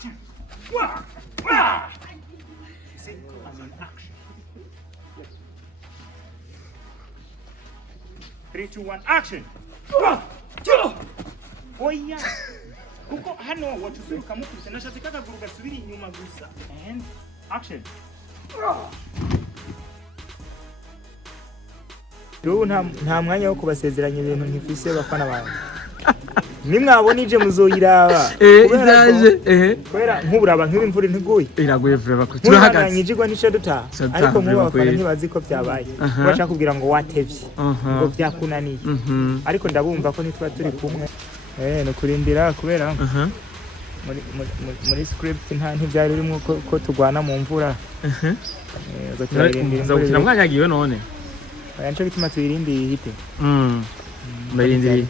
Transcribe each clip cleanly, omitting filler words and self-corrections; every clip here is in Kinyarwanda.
action. Say and then action. 3, 2, 1, action. Oya. Kuko hano wachuzuruka mukubise nashatse kakaguru gasubira inyuma gusa. And action. Yo nta mwanya wo kubasezeranya ibintu nkifise bafana bawe. Nimwabona ije muzoyiraba. Izaje kwera nkuburaba nk'imvura ntiguye. Iraguye vreba ko turahagaze. Nyijigwa nisha duta. Ariko mu bafana ntibazi ko byabaye. Bashaka kubwira ngo watevye. Ngo byakunaniye. Ariko ndabumva ko nitwa turi kumwe. No kurindira kubera muri script ntibyari birimo ko tugwana mu mvura. Uzakira mwanyagiwe none. Yancho bituma tuyirindi ihite. Ndayindi.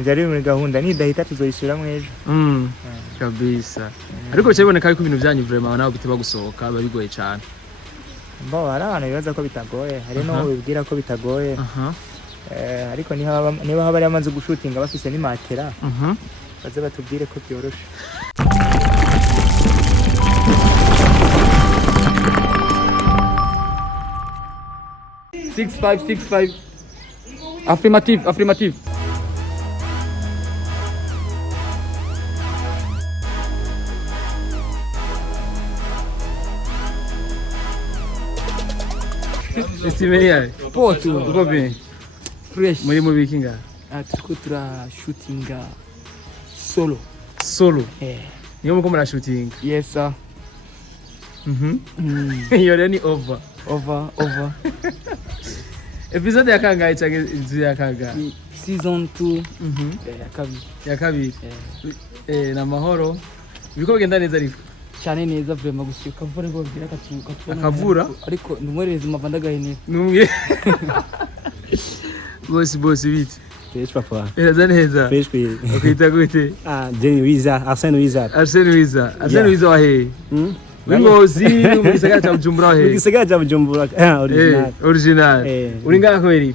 Njari muri gahunda nidahita tuzoyisura mwejo. Kabisa. Ariko cyaboneka ko ibintu byanyu vraiment naho biteba gusohoka babigoye cyane. Mbo abantu bibaza ko bitagoye. Hari no wibwira ko bitagoye. Ariko niba haba ari amaze gushutinga bafise ni matera. Baze batubwire ko byoroshe. 6565. Affirmative, affirmative. Estime yawe. Poto. Uko bene? Fresh. Muri mu bikinga. Turiko tura shootinga solo. Solo. Niyo muko mura shooting. Yes sir. You're any over. Over. Episode ya kangahe cyangwa inzu ya kangahe? Season 2. Ya kabiri. Na mahoro. Biko bigenda neza ariko. Cyane neza vraiment gusuka kavura ngo bwira katuka. Akavura? Ariko numwereze mavanda gahene. Numwe. Bosi biti. Fresh papa. Eza neza. Fresh kwe. Okita gute? Jenny Wiza, Arsene Wiza wahe. Wingozi mu gisagara cya Bujumbura wahe. Mu gisagara cya Bujumbura original. Uri ngaha kweri?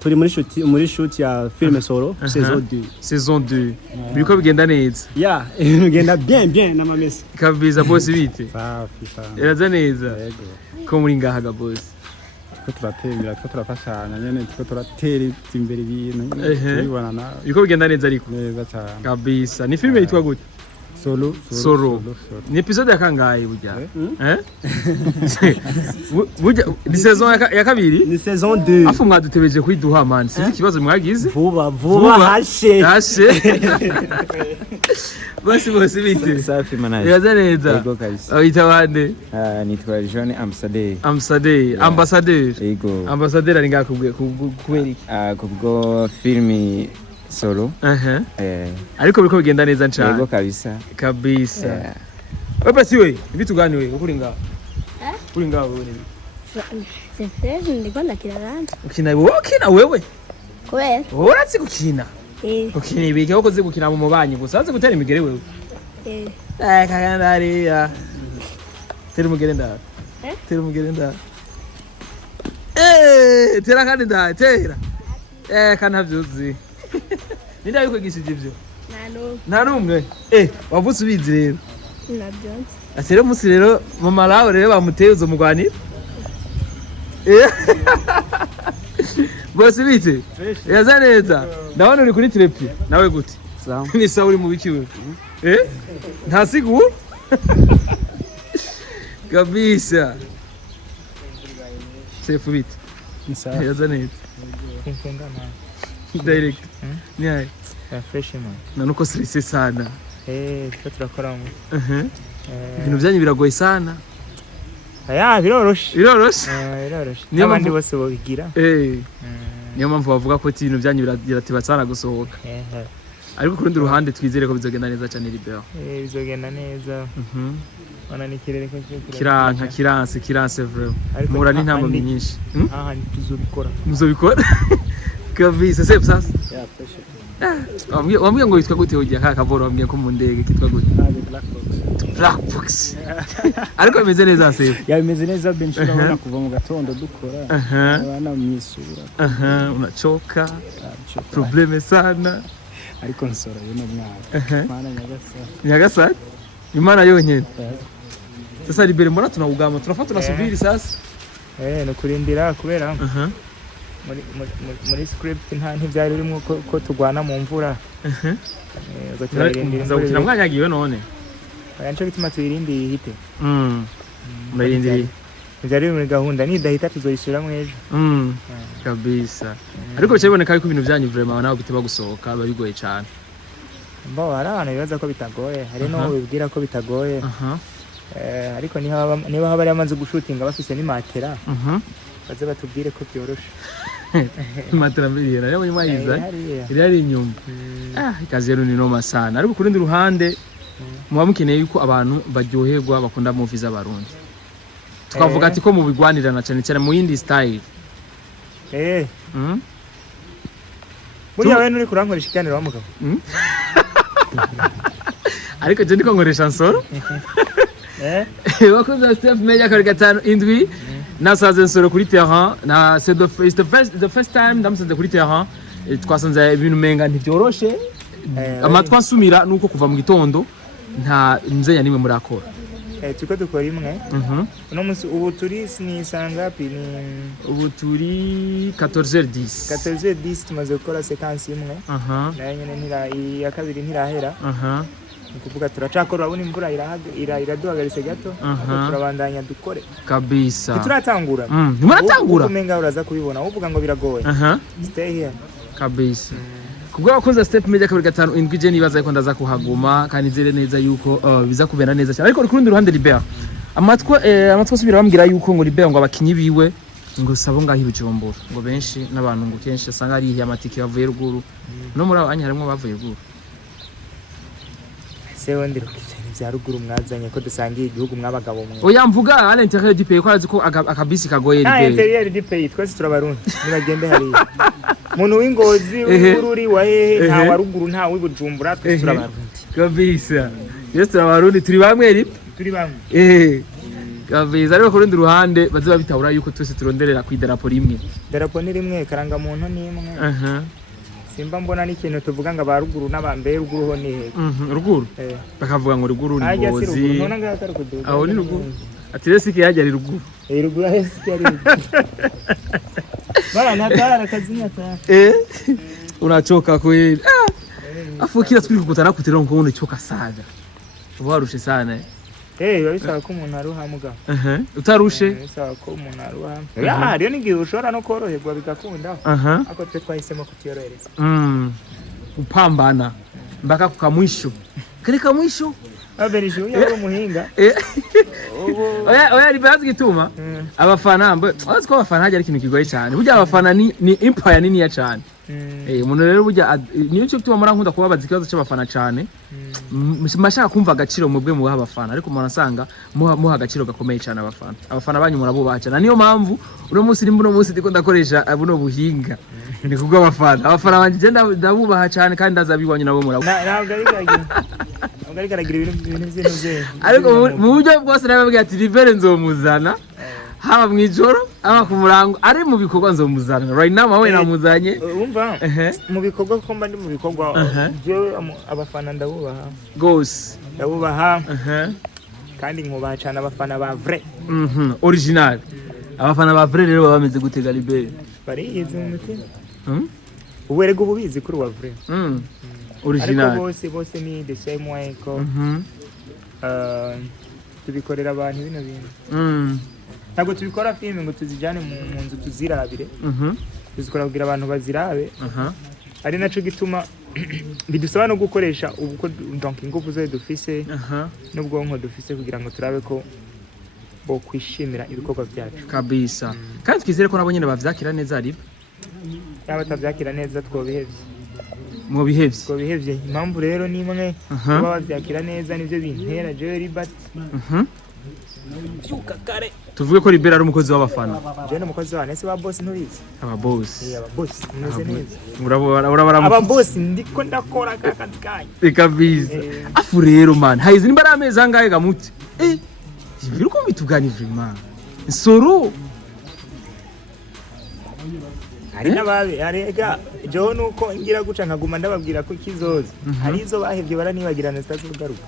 Turi muri shoot ya film Soro saison 2. Biko bigenda neza. Ya, bigenda bien na mamesi. Kabisa bosi bite. Safi. Eza neza. Ko muri ngaha ga bosi. Ko turatembera, ko turafashanya nyene, ko turatera imbere ibintu. Tubibona na. Biko bigenda neza ariko. Neza cyane. Kabisa. Ni film yitwa gute? Soro. Ni episode ya kangahe burya? Burya ni saison ya kabiri? Ni saison 2. Afu mwadutebeje kwiduha man. Sizi kibazo mwagize? Vuba hashe. Basi bite. Safi manaje. Yaza neza. Yego kabisa. Awita wande? Nitwa Jean Ambassadeur. Yego. Ambassadeur ari ngakubwe kubera iki? Kubwo filmi Solo. Ariko biko bigenda neza cyane. Yego kabisa. Wewe siwe, vitu gani wewe? Ukuri ngaho? Ukuri ngaho wewe ni? Sefeje ndiko ndakiraranda. Ukina wewe? Kweli? Uratsi gukina? Ukina ibiki aho koze gukina mu mubanyi gusa aze gutera imigere wewe? Kagandariya. Tera umugere nda. Tera umugere nda. Tera kandi nda, tera. Kana byuzi. Nida yuko gishije ibyo? Nta numwe. Wavutse ubizi rero. Nabyonse. Asere musi rero mu malawo rero bamuteye uzo mugwanira. Bose bite? Yaza neza. Ndabona uri kuri trepi. Nawe gute? Sawa. Ni sawa uri mu biki wewe? Nta sigu? Kabisa. Sefu bite. Yaza neza. Direct. Ni hai. Fresh man. Nanuko stress sana. Turakora mu. Ibintu byanyu biragoye sana. Biroroshe. Niyo abandi bose bobigira. Niyo mpamvu bavuga ko ibintu byanyu biratiba sana gusohoka. Ariko ku rundi ruhande twizere ko bizogenda neza cyane LIBERT. Bizogenda neza. Wana nikirere ko kiranse vraiment. Mura ni ntambo nyinshi. Tuzobikora. Muzobikora? Kabisa sep sasa. Wambia ngo witwa gute ujya kakavoro wambia ko mu ndege kitwa gute? Black Box. Ariko bimeze neza sep. Bimeze neza benshi urabona kuva mu gatondo dukora. Abana mwisura. Unachoka. Probleme sana. Ariko nsoro yo no mwana. Mana Nyagasani. Imana yonyene. Sasa libere mbona tunawugama tunafata tunasubiri sasa. No kurindira kubera muri script nta ntivyari birimo ko tugwana mu mvura. Ubwo turarindira imvura. Namwanyagiwe none. Nico gituma tuyirindira ihite. Murindiriye. Byari muri gahunda nidahita tuzoyisubiramo ejo. Kabisa. Ariko cyaboneka yuko ibintu byanyu vraiment nawe biteba gusohoka babigoye cyane. Mbo hari abantu bibaza ko bitagoye, hari no bibwira ko bitagoye. Ariko niba haba ari amaze gushutinga bafise ni matera. Baze batubwire ko byoroshe. Matera mbiri rero mwayiza. Iri ari inyuma. Ikazi rero ni noma sana. Ariko kurundi ruhande muba mukeneye yuko abantu baryoherwa bakunda movie z'abarundi. Tukavuga ati ko mu bigwanirana cyane cyane mu yindi style. Muri yawe nuri kurankoresha ikiganiro wa mugabo. Ariko je ndiko nkoresha NSORO. Wakoze Steph Media kari gatanu indwi nasaze NSORO kuri terrain na c'est the first time ndamusanze kuri terrain twasanze ibintu menga ntivyoroshe amatwa nsumira nuko kuva mu gitondo nta nzenya nimwe muri akora. Tuko dukora imwe. Uno munsi ubu turi nisanga ni ubu turi 14h10. 14h10 tumaze gukora sequence imwe. Na nyene ya kabiri ntirahera. Ukuvuga turacakora abone imvura iraduhagaritse gato. Turabandanya dukore. Kabisa. Turatangura. Muratangura. Umenga uraza kubibona uvuga ngo biragoye. Stay here. Kabisa. Kubwo abakoze Step Media kabiri gatanu indwi je nibaza ko ndaza kuhaguma kandi nzere neza yuko biza kubera neza cyane. Ariko kurundi ruhande LIBERT amatwa subira bambwira yuko ngo LIBERT ngo abakinyi biwe ngo sabo ngaho ibujumbura ngo benshi n'abantu ngo kenshi asanga ari ihe amatike bavuye ruguru no muri abo harimo bavuye ruguru. Sewe ndirukije bya ruguru mwazanye ko dusangiye igihugu mwabagabo mwe. Oya mvuga à l'intérieur du pays ko arazi ko akabisi kagoye LIBERT. À l'intérieur du pays twese turabarundi nibagende hari. Muntu w'ingozi w'ururi wa hehe nta wa ruguru nta w'ibujumbura twese turabarundi. Kabisa. Yes turabarundi turi bamwe ri. Turi bamwe. Kabisa ariko kurundi ruhande baze babitahura yuko twese turonderera ku idarapo rimwe. Idarapo ni rimwe karanga muntu ni imwe. Simba mbona n'ikintu tuvuga ngo abaruguru n'abambe ruguru ho ni he. Ruguru. Bakavuga ngo ruguru ni ngozi. Aho ni ruguru. Ati resi ki yajya ari ruguru. Ruguru resi ki ari ruguru. Bana natara kazinya ta. Unachoka kweli. Afu kila siku kukutana kutera ngo unachoka sana. Warushe sana. Babisaba ko umuntu aruha muga. Utarushe? Babisaba ko umuntu aruha. Ya, rero ni gihe ushora no koroherwa bigakunda. Ako twe twahisemo kutiyorohereza. Upambana mpaka kukamwisho. Kale kamwisho? Aberisho yari umuhinga. Oya LIBERT gituma abafana azi ko abafana haje ari ikintu kigoye cyane. Burya abafana ni empire nini ya cyane. Umuntu rero burya niyo cyo gituma muri nkunda kubabaza ikibazo cy'abafana cyane. Mashaka kumva agaciro mu bwe mu abafana ariko umuntu asanga muha agaciro gakomeye cyane abafana. Abafana banyu murabubaha cyane. Niyo mpamvu uno munsi ndiko ndakoresha buno buhinga. Ni kubwo abafana banje ndabubaha cyane kandi ndazabiwanyu nabo murabubaha. Ntabwo ari karagira ibintu by'intuze. Ariko mu buryo bwose nababwiye ati LIBERT nzomuzana haba mwijoro aba ku murango ari mu bikorwa nzomuzana right now mawe namuzanye umva mu bikorwa ko mba ndi mu bikorwa je abafana ndabubaha gose ndabubaha kandi nkubaha cyane abafana ba vrai original abafana ba vrai rero bameze gutega LIBERT bariyize mu mutima uwerego ububizi kuri wa vrai original ariko bose ni the same way ko tubikorera abantu bino bintu ntabwo tubikora filime ngo tuzijyane mu nzu tuzirabire tuzikora kugira abantu bazirabe ari naco gituma bidusaba no gukoresha ubuko donc ingufu zo dufise n'ubwonko dufise kugira ngo turabe ko bo kwishimira ibikorwa byacu kabisa kandi twizere ko nabo nyine bavyakira neza ari yaba tavyakira neza twobihevye mu bihevye twobihevye impamvu rero ni imwe kuba bavyakira neza nivyo bintera je LIBERT byuka kare tuvuge ko LIBERT ari umukozi w'abafana je n'umukozi wa nese ba boss ntubizi aba boss aba boss meze neza urabara aba boss ndiko ndakora akazi kanyu ikabiza afu rero man haizi nimba ari amezi angahe gamuti biruko bitugani vraiment NSORO hari n'ababe arega jo nuko ngira guca nkaguma ndababwira ko kizoza hari izo bahevye baranibagirana zitazogaruka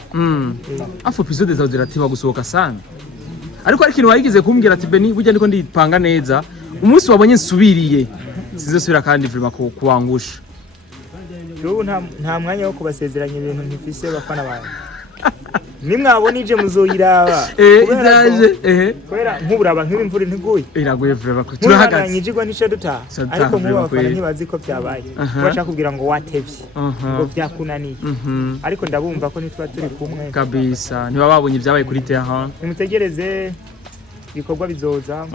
afu episode zawe ziratiba gusohoka sana ariko ari ikintu wayigize kumbwira ati Beni burya ndiko ndipanga neza umunsi wabonye nsubiriye sizosubira kandi vrima kuwangusha jo nta mwanya wo kubasezeranya ibintu ntifise bafana bawe nimwabona ije muzoyiraba kubera nk'uburaba nk'imvura ntiguye iraguye vrema ko turahagaze nyijigwa nisho duta ariko mu bafana ntibazi ko byabaye bashaka kugira ngo watevye ngo byakunaniye ariko ndabumva ko nitwa turi kumwe kabisa niba babonye ibyabaye kuri terrain nimutegereze ibikorwa bizoza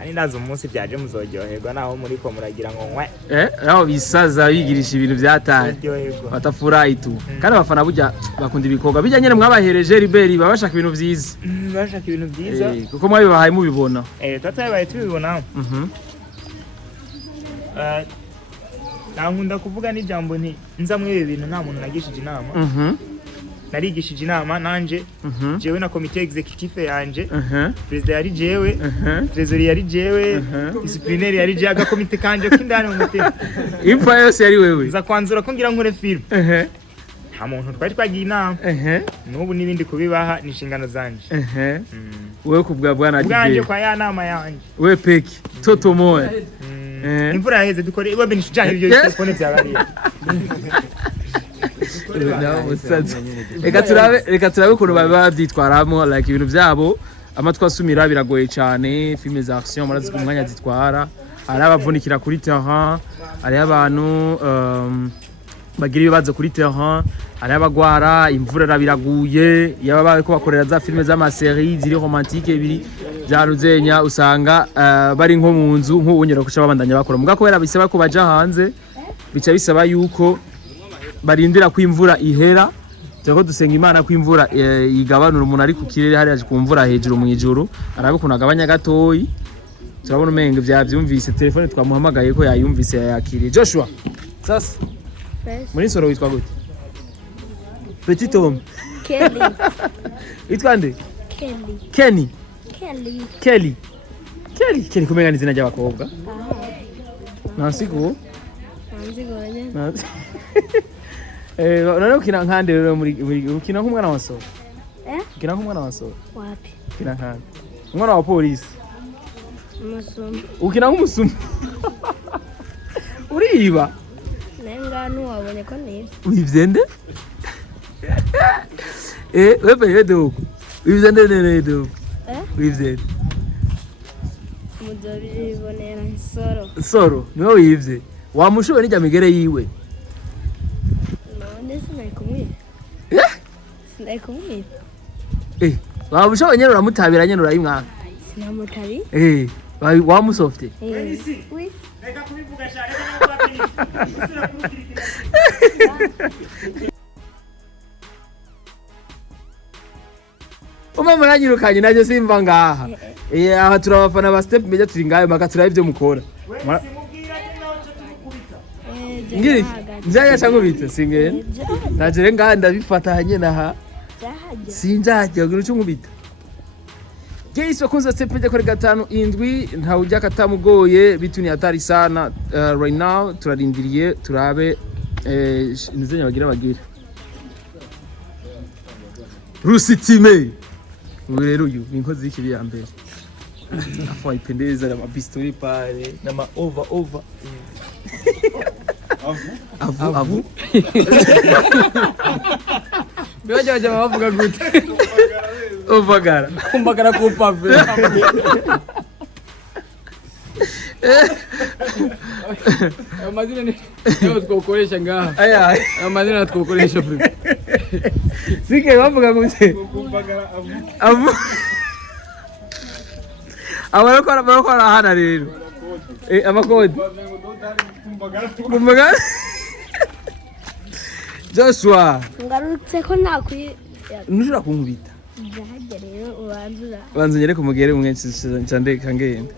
ani nazo umunsi byaje muzoryoherwa naho muri ko muragira ngo nkwe aho bisaza bigirisha ibintu byataye batafurahi tu kandi abafana burya bakunda ibikorwa bijya nyene mwabahereje Liberi babashaka ibintu vyiza bashaka ibintu vyiza kuko mwabibahaye mubibona tatabaye tubibona nankunda kuvuga n'ijambo nti nza mwe ibintu nta muntu nagishije inama narigishije inama nanje jewe na comité exécutif yanje president yari jewe trésorier yari jewe disciplinaire yari jewe aga comité kanje kindane mu mutima imfa yose yari wewe za kwanzura ko ngira nkore film nta muntu twari twagiye inama n'ubu nibindi kubibaha nishingano zanje wewe kubwa bwana bwanje kwa ya nama yanje wewe peki toto moya imvura yaheze dukore ibo benishije ibyo telefone byabariye reka turabe ukuntu babyitwaramo like ibintu byabo amatwi asumira biragoye cyane filime za action murazi umwanya zitwara hari abavunikira kuri terrain hari abantu bagira ibibazo kuri terrain hari abagwara imvura biraguye yaba bariko bakorera za filime z'amaserie ziri romantique ibiri byaruzenya usanga bari nko mu nzu nk'ubunyera kuca babandanya bakora muga kubera bisaba ko baja hanze bica bisaba yuko barindira ko imvura ihera cyako dusenga Imana ko imvura igabanura umuntu ari ku kirere hari aje kumvura hejuru mu ijuru arabikuna agabanya gatoyi turabona umenge byavyumvise telefone twamuhamagaye ko yayumvise yakiriye Joshua sasa muri NSORO witwa gute Petit homme Kelly witwa nde Kelly Kelly kumenya n'izina ry'abakobwa Nansigo none ukina nkande rero muri ukina nk'umwana wa NSORO ukina nk'umwana wa NSORO wapi ukina nkande umwana wa polisi umusuma ukina nk'umusuma uriba nengano wabonye ko niba wivyende wewe dogo wivyende nene dogo wivyende mudori bonera NSORO niwe wivye wamushowe n'ijya migere yiwe wabushowe nyene uramutabira nyene urayimwana sinamutabi wamusofte reka kubivuga cyane reka umama nanyirukanye najye simva ngaha aha turabafana ba step media turi ngayo maka turabe ibyo mukora ngiri njya cyangubitse singene najere ngaha ndabifatanye naha sinjajya ngo ucungubita Jesu kunza step media kuri 5-7 nta ujya katamugoye bituni atari sana right now turarindiriye turabe nizenya bagira rusitime rero uyu ni inkozi y'ikiri ya mbere afu ipendeza na mapistoli pale na ma over avu Bibaje bavuga gute ovagara kumbagara ku pave amazina ni yo twokoresha ngaha aya amazina twokoresha bro sike bavuga gute kumbagara avu abarakora hana rero amakodi kumbagara Joshua ngarutse ko nakwi nushura kunkubita ndahajya rero ubanzura banzongere kumugere umwenshi cyande kangenda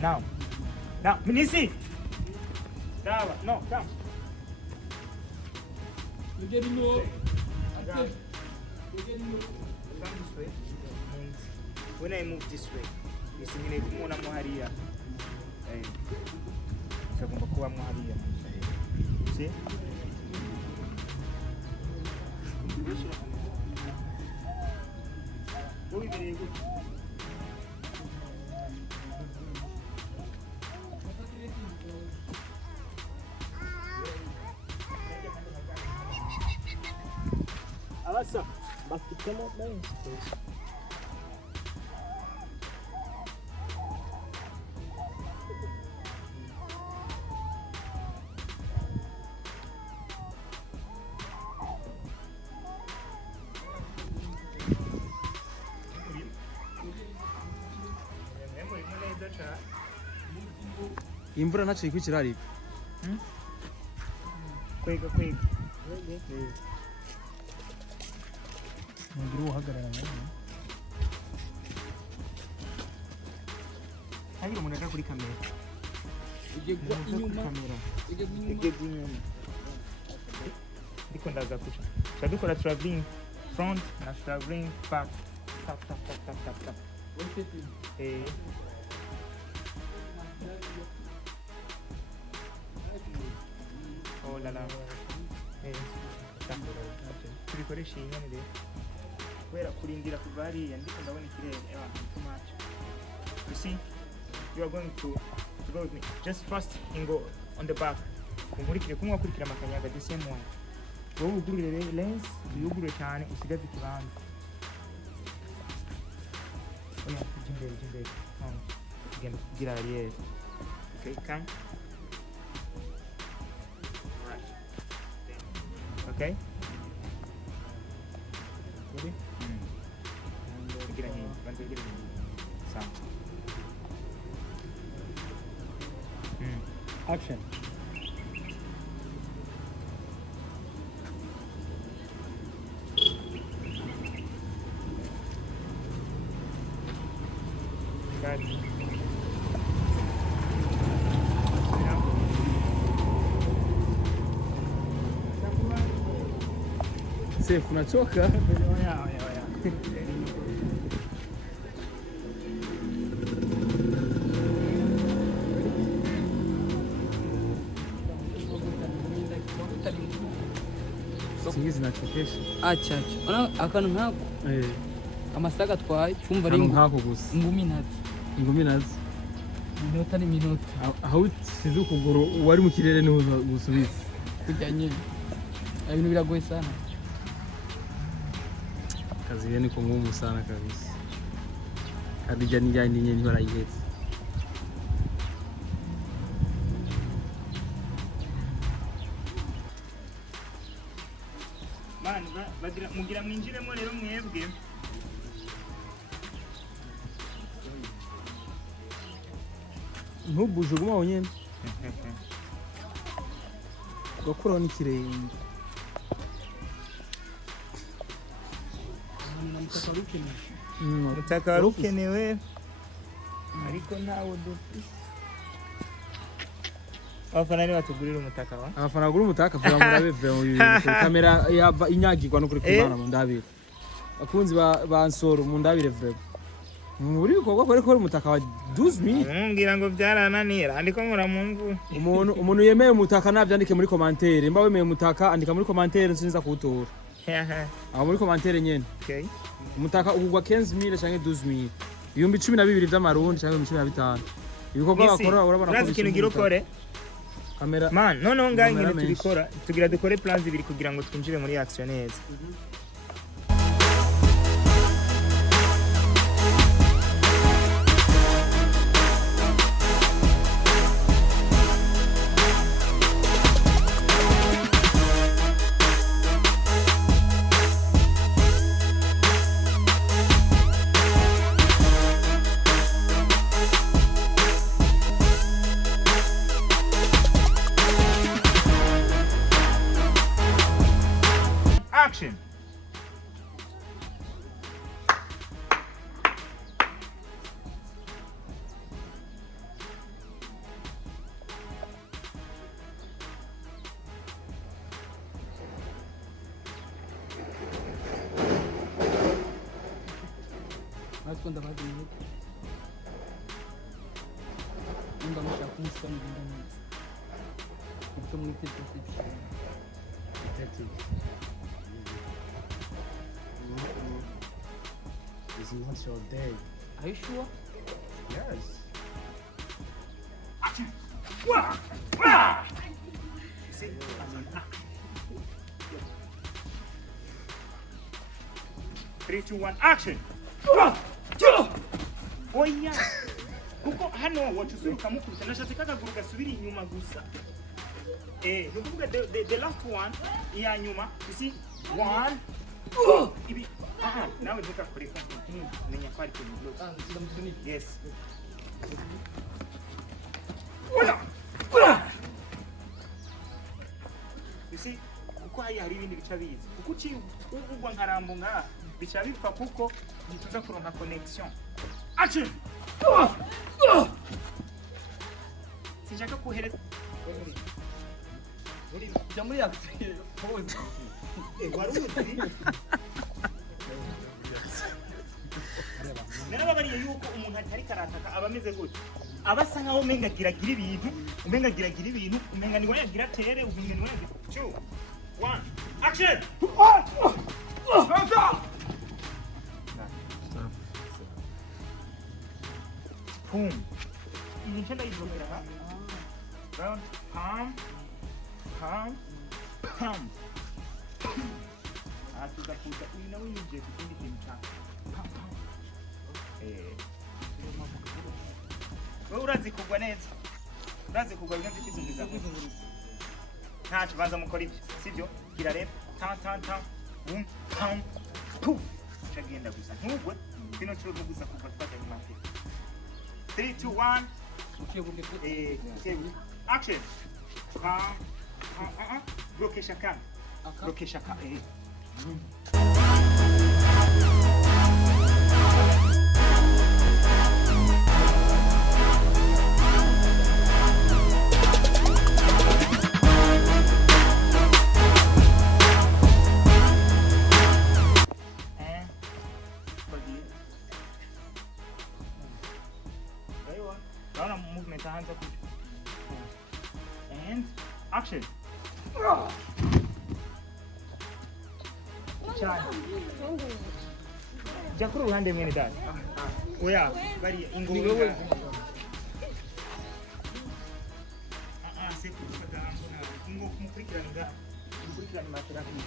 Now, Minisi! Brava, no, come. Come this way. And when I move this way, it's in the Mona Moharia. See? Very good. Abasa, bafitemo bem. Imvura ntacyo ikwikira ari. Kwega. Ngira uhagarara nawe. Hagira umuntu aja kuri kamera. Igegwa inyuma. Igegwa inyuma. Ndiko ndaza kuca. Dukora traveling front na traveling back. Tap. Oh la la. Turikoresha iyi nyene rero. Kubera kurindira kuva hariya ndiko ndabona ikirere too much. You see, you are going to go with me. Just first and go on the back. Kumurikire kumwe wakurikira amakanyaga the same way. Wowe ugurure lens, uyugurure cyane usigaze ikibanza. Oya, jimbere. Again, gira hariya. Okay, come. Okay? Ready? Get in. Sound. Action. Got it. Safe, unachoka? Oya. Singizi nachokesha. Acha. Ona akantu nkako. Amasaga twaye cyumva ari nkako gusa. Ingumi nazi. Minota ni minota. Aho size ukuguru wari mu kirere niho gusubiza. Kujyanye. Ibintu biragoye sana. Kazi yeni ko ngumu sana kabisa. Kadija njyanye nyeni barayihetse. Man, mugira mwinjiremo rero mwebwe. Ntubuje uguma wonyene. Gakuraho n'ikirenge. Umutaka wari ukenewe ariko ntawo dufise. Abafana ni batugurira umutaka wa? Abafana bagura umutaka vuga murabe mu kamera yava inyagirwa no kuri kumana mu ndabire. Akunzi ba NSORO mu ndabire vrebo. Muri bikorwa kore kore umutaka wa 12000. Ngira ngo byarananira andiko nkora mu mvu. Umuntu yemeye umutaka navyandike muri commentaire. Mba wemeye umutaka andika muri commentaire nsinza kuwutora. Aho muri commentaire nyene. Okay. Umutaka ugugwa 15000 canke 12000. Ibihumbi 12 vy'amarundi canke 15. Ibikorwa bakora urabona ko ikintu girokore. Kamera. Man, no nganye tubikora. Tugira dukore plans ibiri kugira ngo twinjire muri action neza. Action. natwe ndabaza niko ndamushaka kumusana ndamuzi icyo mwiteze This is not your day. Are you sure? Yes. Three, two, one, action! Oya! Kuko hano wachusuruka mukubita nashatse kagaguru gasubira inyuma gusa. Nukuvuga the last one iya nyuma. You see? One. Ibi. Nawe ntuka kureka. Menya ko ari kintu block. Yes. You see? Kuko hari ibindi bica bizi. Kuko uci ugwa nkarambo ngaha bica bipfa kuko ntituza kuronka connection. Action! Sinshaka kuhereza. Jya muri action pose. Waruzi? Narababariye yuko umuntu atari karataka abameze gutya. Abasa nkaho umenga giragira ibintu, umenga ni wayagira tere, umenga ni wayagira. 2 1 action! Stop! Boom. Ini nchenda izokera ha? Round, palm. Tuzakuza uyu nawe yinjiye ku kindi kintu cyane. Wowe urazi kugwa neza. Urazi kugwa ibintu by'ikizunguza. Ntacyo baza mukora ibyo, sibyo? Gira rero. Tan. Boom. Pam. Poof. Chagenda gusa. Ntugwe. Kino cyo gusa kugwa twazanye mafi. 3 2 1 action. Bloquez chacun. Movement hands up and action. Jakuru ruhande mwene dad. Oya bari ingoma. Seku kufata ingo kumukurikirana materapi.